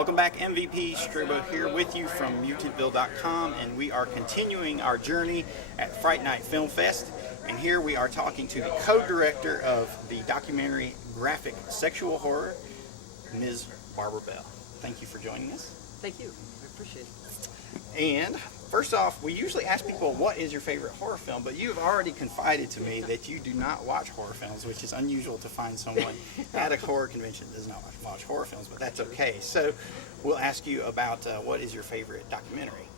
Welcome back, MVP. Strabo here with you from YouTubeville.com, and we are continuing our journey at Fright Night Film Fest. And here we are talking to the co-director of the documentary Graphic Sexual Horror, Ms. Barbara Bell. Thank you for joining us. Thank you. I appreciate it. And first off, we usually ask people what is your favorite horror film, but you've already confided to me that you do not watch horror films, which is unusual to find someone at a horror convention that does not watch horror films, but that's okay. So we'll ask you about what is your favorite documentary?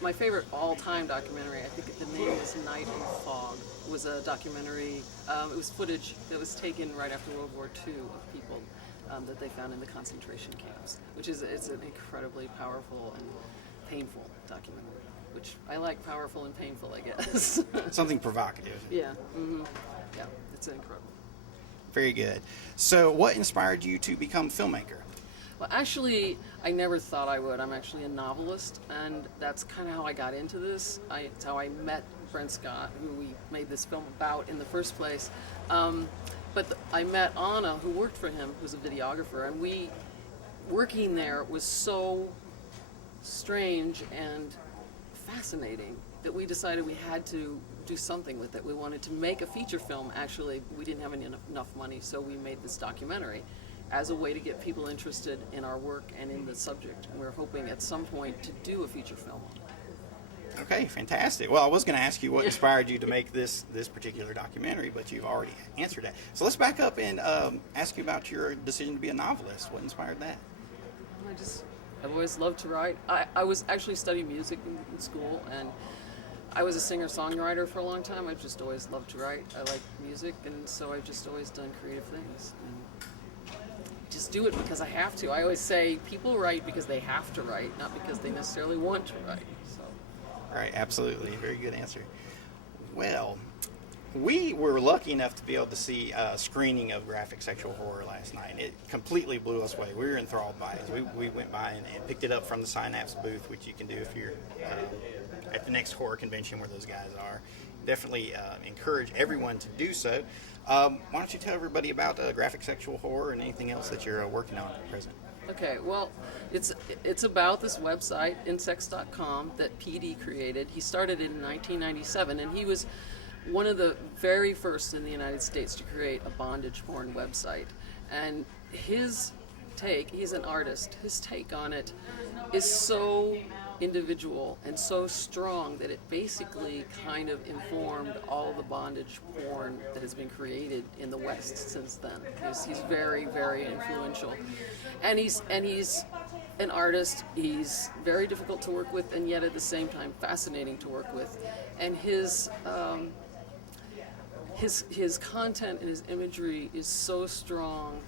My favorite all-time documentary, I think the name is Night in Fog, was a documentary. It was footage that was taken right after World War II of people that they found in the concentration camps, which is it's an incredibly powerful and painful documentary, which I like powerful and painful, I guess. Something provocative. Yeah, yeah, it's incredible. Very good. So what inspired you to become a filmmaker? Well, actually, I never thought I would. I'm actually a novelist, and that's kind of how I got into this. It's how I met Brent Scott, who we made this film about in the first place. I met Anna, who worked for him, who's a videographer, and working there was so strange and fascinating that we decided we had to do something with it. We wanted to make a feature film. Actually, we didn't have enough money, so we made this documentary as a way to get people interested in our work and in the subject. And we're hoping at some point to do a feature film on it. Okay, fantastic. Well, I was going to ask you what inspired you to make this particular documentary, but you've already answered that. So let's back up and ask you about your decision to be a novelist. What inspired that? I've always loved to write. I was actually studying music in school, and I was a singer-songwriter for a long time. I've just always loved to write. I like music, and so I've just always done creative things. And just do it because I have to. I always say people write because they have to write, not because they necessarily want to write. So. Right, absolutely. Very good answer. Well, we were lucky enough to be able to see a screening of Graphic Sexual Horror last night, and it completely blew us away. We were enthralled by it. We went by and picked it up from the Synapse booth, which you can do if you're at the next horror convention where those guys are. Definitely encourage everyone to do so. Why don't you tell everybody about Graphic Sexual Horror and anything else that you're working on at present? Okay, well, it's about this website, insex.com, that PD created. He started it in 1997, and he was one of the very first in the United States to create a bondage porn website. And his take, he's an artist, his take on it is so individual and so strong that it basically kind of informed all the bondage porn that has been created in the West since then. He's very, very influential. And he's an artist. He's very difficult to work with, and yet at the same time fascinating to work with. And his content and his imagery is so strong,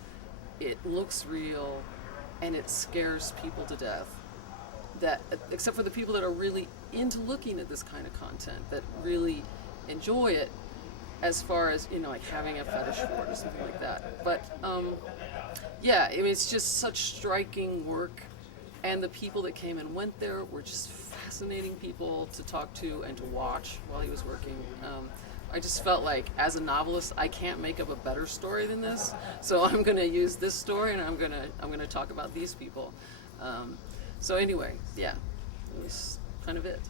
it looks real, and it scares people to death. That, except for the people that are really into looking at this kind of content, that really enjoy it, as far as, like having a fetish for it or something like that. But yeah, I mean, it's just such striking work, and the people that came and went there were just fascinating people to talk to and to watch while he was working. I just felt like, as a novelist, I can't make up a better story than this, so I'm going to use this story, and I'm going to talk about these people. So anyway, yeah, it was kind of it.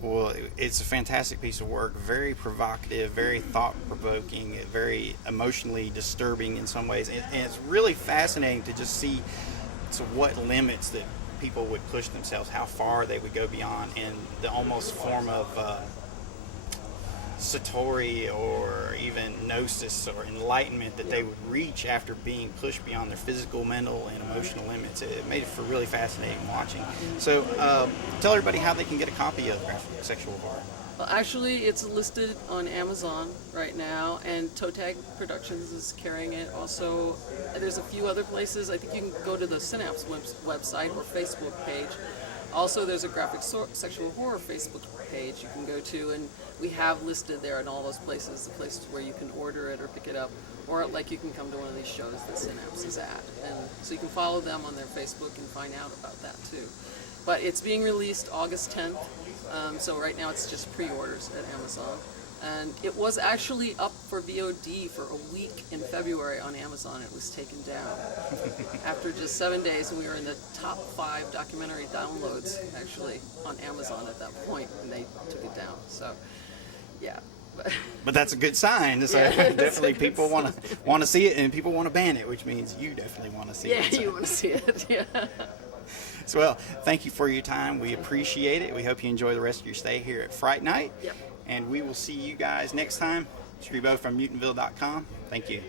Well, it's a fantastic piece of work, very provocative, very thought-provoking, very emotionally disturbing in some ways, and it's really fascinating to just see what limits that people would push themselves, how far they would go beyond, in the almost form of satori or even gnosis or enlightenment that they would reach after being pushed beyond their physical, mental, and emotional limits. It made it for really fascinating watching. So tell everybody how they can get a copy of Graphic Sexual Horror. Well, actually, it's listed on Amazon right now, and Toe Tag Productions is carrying it. Also, there's a few other places. I think you can go to the Synapse website or Facebook page. Also, there's a Graphic Sexual Horror Facebook page you can go to, and we have listed there in all those places, the places where you can order it or pick it up, or like you can come to one of these shows that Synapse is at. And so you can follow them on their Facebook and find out about that too. But it's being released August 10th, so right now it's just pre-orders at Amazon. And it was actually up for VOD for a week in February on Amazon. It was taken down after just 7 days, and we were in the top 5 documentary downloads actually on Amazon at that point, and they took it down. So, yeah. But that's a good sign. So Yeah, definitely people want to see it, and people want to ban it, which means you definitely want to see it. Yeah, you want to see it. Yeah. So, well, thank you for your time. We appreciate it. We hope you enjoy the rest of your stay here at Fright Night. Yep. And we will see you guys next time. Strebo from Mutantville.com. Thank you.